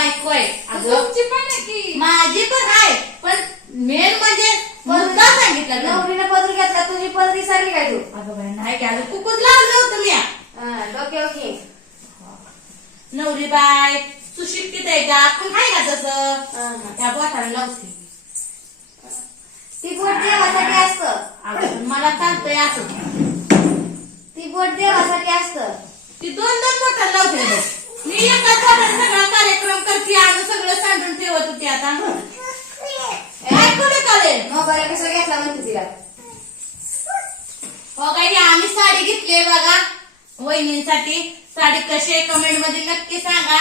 बायको आहे. अगं तुमची पण आहे की? माझी पण आहे. पण मेन म्हणजे मुद्दा सांगितला. नवरीने पदर घेतला तुझी पदरी सारखी काय तू? अगं बाई नाही काय कुकूच लावलं होतं मी. हा, डोक्यावर घे. नवरी बाय सुशिक्षित आहे का? आपण काय का तसं. त्या बोटाला लावते. ती बोट देवासाठी असतं. अगं, मला चालतंय असं. ती बोट देवासाठी असतं. ती दोन दोन बोटाला लावते बघ. मी एका बोटात सगळा कार्यक्रम करते आणि सगळं सांडून ठेवत होती आता. काय कुठे करेल? मोबाईल कसा घेतला म्हणते तिला? हो काही आम्ही साडी घेतली बघा. वहिनींसाठी. साडी कशी आहे कमेंटमध्ये नक्की सांगा.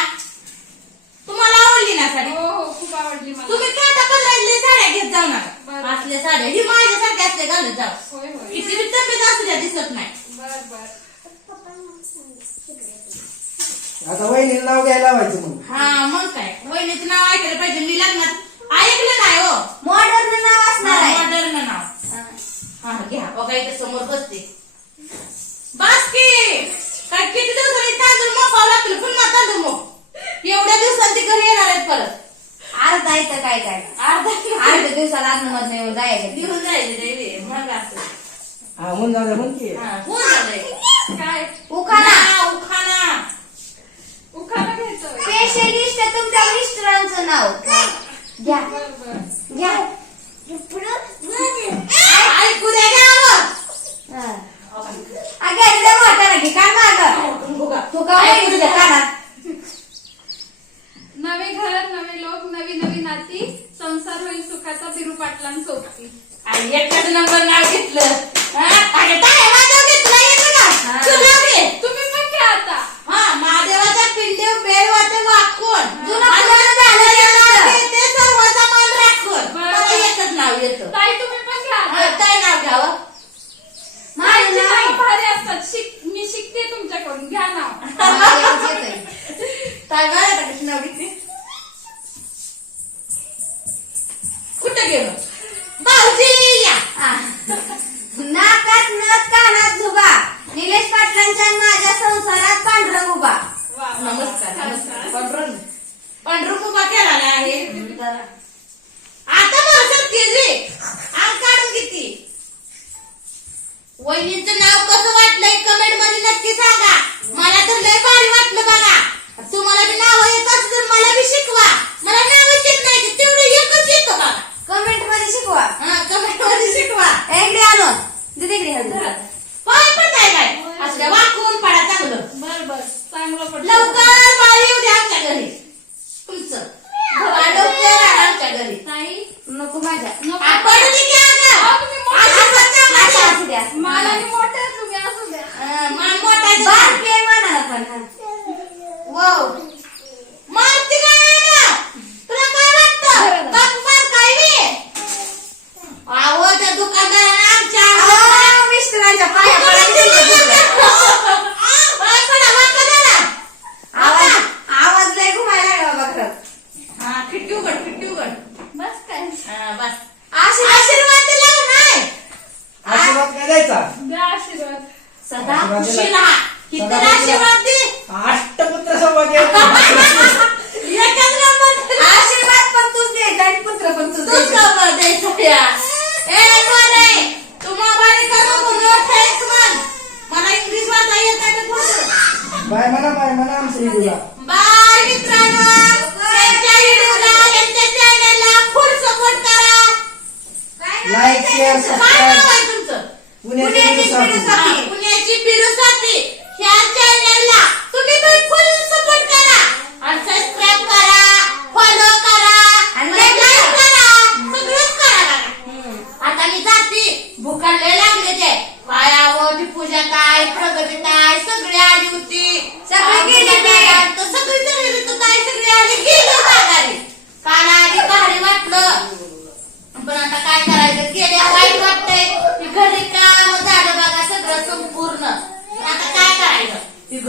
तुम्हाला आवडली ना साडी? हो हो खूप आवडली मला. तुम्ही काटा पदरातले साड्या घेत जाऊ नका. असल्या साड्या. ही माझ्यासारख्या असल्या घालत जाऊ. होय होय. किती तब्येत असू द्या दिसत नाही. आता वहिनीला नाव घ्यायला लावायचं मग. हा मग काय? वहिनीचं नाव ऐकायला पाहिजे. मी लग्नात ऐकलं नाही हो. मॉडर्न नाव असणार आहे. मॉडर्न नाव. हा. हा घ्या. बघा इथे समोर बसते. बस की काय किती दिवसांनी तांदूळ मोपावं लागतील. पुन्हा तांदूळ मोप एवढ्या दिवसांनी ती घरी येणार आहेत परत. अर्धा इथं काय काय? अर्धा अर्ध्या दिवसाला मध्ये जायचं. घेऊन जायचे ते मग असं. हा हा, होऊन झालंय. काय? उखाणा. नाव, उखाणा उखाणा घ्यायचं होय. स्पेशलिस्ट तुमच्या मिस्टरांचं नाव घ्या. घ्या. ऐकू हा. अगं काय माग? तू का. कानात नवे घर नवे लोक नवी नवी नाती. संसार होईल सुखाचा बिरू पाटलां सोबती. आणि एकच नंबर नाव घेतलं. हा, अगं टाळ्या वाजव घेतलं येतं का. तुम्ही पण घ्या आता हा महादेवाचा पिंडे बेळवाचे वाकून जुनं आणि पुराण झालं ते- यांचं. ते सर्वांचा मान राखून बरं. मला एकच नाव येतं ताई तुम्ही पण घ्या हा, आता काय नाव घ्यावं माझं ताईची नाव नाव भारी असतात शिक मी शिकते तुमच्याकडून घ्या नाव माझ्याकडे येतंय. काय कशी नाव कुठं गेलो भाऊजी या. नाकात नथ कानात झुबा निलेश पाटलांच्या माझ्या संसारात पांढरं उभा. नमस्कार उभा केला आहे आता बरं केली आग काढून किती वहिनीचं नाव कसं वाटलंय कमेंटमध्ये नक्की सांगा मला तर लय भारी वाटलं बघा तुम्हाला नाव येत तर मला बी शिकवा. मला नाव येत नाही तेवढं एकच येतं बघा कमेंटमध्ये शिकवा हा कमेंटमध्ये शिकवा ए, इकडे आलो दीदीकडे हळू. पाय पडताय काय असल्या वाकून पडा चांगलं बर बर चांगलं पडलं लवकर बाई येऊ द्या आमच्या घरी तुमचं बाळ लवकर आणा आमच्या घरी ताई नको माझ्या नको. आपण किती अहो, आणा? तुम्ही मोठे आशीर्वाद चांगला असं द्या. असू द्या मला आणि मोठे आहे तुम्ही असू द्या अं, मान मोठा आहे तुझा. बारकी आहे म्हणाला पण हा. वाव. मारती काय ना? तुला काय वाटतं? बाप मार काय बी? अहो, त्या दुकानदाराने आमच्या अहो, मिस्टरांच्या पाया पडायला आ, पाय पडा, वाका झाला. आवाज आवाज लय घुमायला लागला बाबा खरं हा, खिडकी उघड, खिडकी उघड. बस काय हा, बस. आशीर्वाद आशीर्वाद दिला का नाही? आशीर्वाद काय द्यायचा द्या आशीर्वाद सदा. खुशी राहा. इतर आशीर्वाद दे. अष्टपुत्र सौभाग्य एकच नंबर. आशीर्वाद पण तूच द्यायचा आणि पुत्र पण तूच तूच द्यायचा नंबर द्यायचा या. ए, आहे? तू मोबाईल करू नको, thanks म्हण. मला इंग्लिश वाचा येत नाही तर बोल. बाय म्हणा बाय म्हणा आमच्या हिंदूला बाय मित्रांनो यांच्या व्हिडिओला यांच्या चॅनलला फुल सपोर्ट करा लाईक शेअर सबस्क्राईब पुण्याची फिरुसाठी ह्या चॅनलला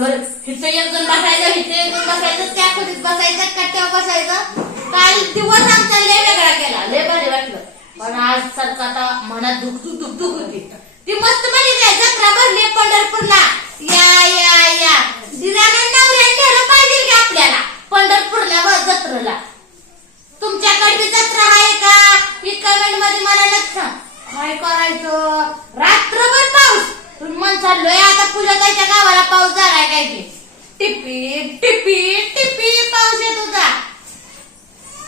गरज एक जण बसायचं हिथं एक बसायचं त्या बसायचं कट्ट्यावर बसायचं. काल लय लय भारी वाटलं. आज सारखं आता मनात दुखदुख दुखदुख होती. ती मस्त म्हणे काय जत्रा भरली पंढरपूरला या या या. दिराने नवऱ्याने पाहिजे आपल्याला? पंढरपूरला व जत्रेला. तुमच्याकडे जत्रा आहे का? ही कमेंटमध्ये मला नक्की काय करायचं? दिला टिपी टिपी टिपी पाऊस येत होता.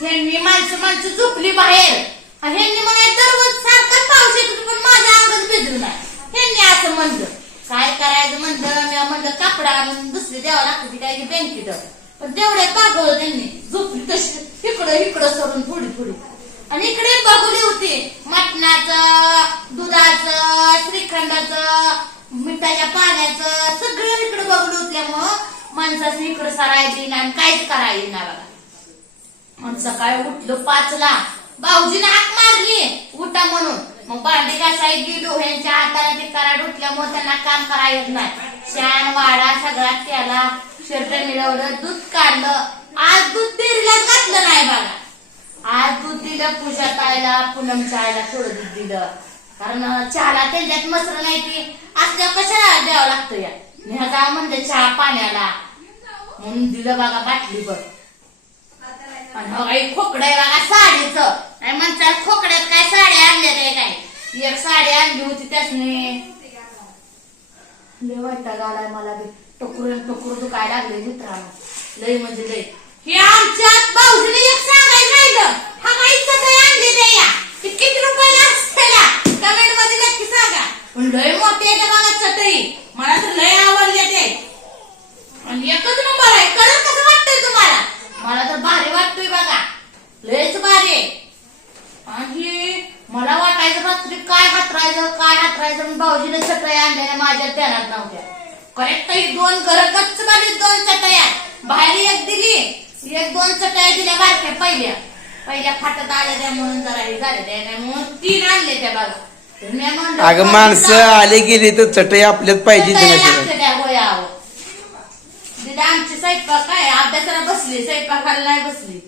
ह्यांनी माणसं माणसं झोपली बाहेर. आणि ह्यांनी म्हणाय दररोज सारखं पाऊस येत पण माझ्या अंगात भिजून नाही. ह्यांनी असं म्हणलं. काय करायचं म्हणलं? मी म्हणलं कापडा आणून दुसरी द्यावं लागतं काय की बँकेत. पण तेवढ्यात पागवलं त्यांनी. झोपली तशी. इकडं इकडं सरून थोडी थोडी आणि इकडे बघुली होती. मटणाचं दुधाचं श्रीखंडाचं मिठाच्या पाण्याचं सगळं उठल्यामुळं माणसाने होत्यामुळं इकडं सरायची आणि काहीच करायला नाही मग सकाळी उठलो पाचला. भाऊजीने हाक मारली उठा म्हणून. मग भांडी घासाय गेलो ह्यांच्या हाताला ते कराड उठल्यामुळे त्यांना काम करायला येत नाही. शान वाडा सगळा त्याला शर्ट मिळवलं दूध काढलं. आज दूध डेअरीलाच घातलं नाही बघा. आज दूध दिलं पूजा ताईला पूनम चायला थोडं दूध दिलं. कारण चहाला त्यांच्यात मसर नाही की असल्या कशाला द्यावं लागतं या नेहा जा म्हणते चहा पाण्याला. म्हणून दिलं बघा बाटली बघ आणि हो काही खोकडं आहे बघा साडीचं. नाही म्हणतात खोकड्यात काय साड्या आणल्या काय काय? एक साडी आणली होती त्यासने. लय वैताग आलाय मला बी. टोकरून तू काय लागले मित्रांनो. लय म्हणजे लय. हे आमच्या भाऊजीने एक सांगायचं राहिलं. हा काही आणले नाही या? किती रुपयाला असतेला कमेंटमध्ये नक्की सांगा. पण लय मोठी आहे बघा चटई. मला तर लय आवडले ते आणि एकच नंबर आहे. कलर कसं वाटतंय तुम्हाला? मला तर भारी वाटतोय बघा. लयच भारी आहे. आणि मला वाटायचं रात्री काय हातरायचं काय हातरायचं मग भाऊजीने चटया आणलेल्या माझ्या ध्यानात नव्हत्या. करेक्ट ही दोन घर गच्च बाजू दोन चटया. बाहेर एक दिली एक दोन चटया दिल्या बारक्या पहिल्या. पहिल्या फाटत आल्या त्या म्हणून जरा हे झाले त्या म्हणून तीन आणले त्या बघा अगं माणसं आले गेली तर चटई आपल्यात पाहिजे आमची स्वयंपाक काय? अभ्यासाला बसली स्वयंपाकाला नाही बसली.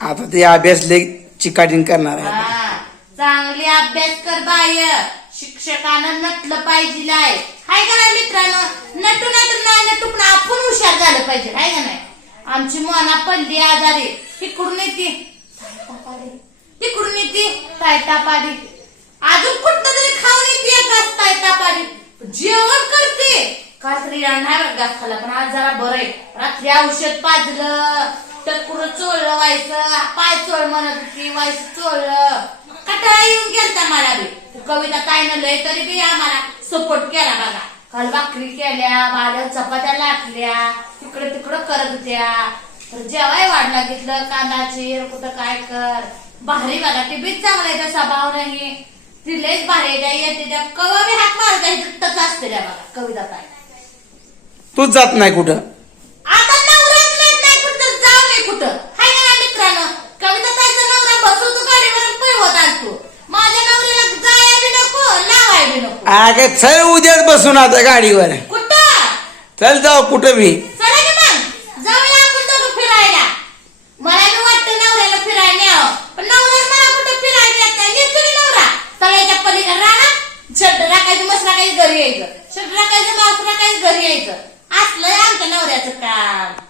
आता ते अभ्यास लय चिकाटीन करणार आहे हा चांगली अभ्यास कर बाय शिक्षकानं नटलं पाहिजे लाय हाय का नाही मित्रांनो? नटू नाही तर नाही नटू पण आपण हुशार झालं पाहिजे हाय का नाही? आमची मना पडली आजारी. तिकडून येते. तिकडून येते. काय ताप आली अजून कुठं तरी खाऊन येते एक घास काय ताप आली जेवण करते कात्री नाही बरं घास खाल्ला पण आज जरा बरं आहे. रात्री औषध पाजलं टकुर चोळलं व्हायचं? पाय चोळ म्हणत होती व्हायचं चोळलं. कटाळा येऊन गेलता मला बी. कविता काय लय तरी बी आम्हाला सपोर्ट केला बघा. काल भाकरी केल्या बाल्या चपात्या लाटल्या तिकडे तिकडं करत होत्या. तर जेवाय वाढला घेतलं कांदा चिर कुठं काय कर. भारी बघा ते बीच चांगला आहे तसा भाव नाही. ती लयच भारी येते त्या कवा बी हात मारता तसं असते त्या बघा कविता काय तूच जात नाही कुठं. आता नवराच नेत नाही कुठं जाऊ कुठं. हाय ना मित्रांनो कविता ताईचा नवरा बसवतो गाडीवर पळवत आणतो माझ्या नवऱ्याला जाया बी नको लावाय बी नको. अगं चल उद्याच बसून आता गाडीवर. कुठं? चल जाऊ कुठं बी चला की मग. जाऊया आपण दोघं फिरायला. मला बी वाटतं नवऱ्याला फिरायला न्यावं पण नवरा मला कुठं फिरायला येत नाही. नेतो की नवरा. तळ्याच्या पलीकडे राहणार शर्ट राखायचं मस्त राखायचं घरी यायचं. शर्ट राखायचं मास्क राखायचं घरी यायचं. असलं आमच्या नवऱ्याचं काम.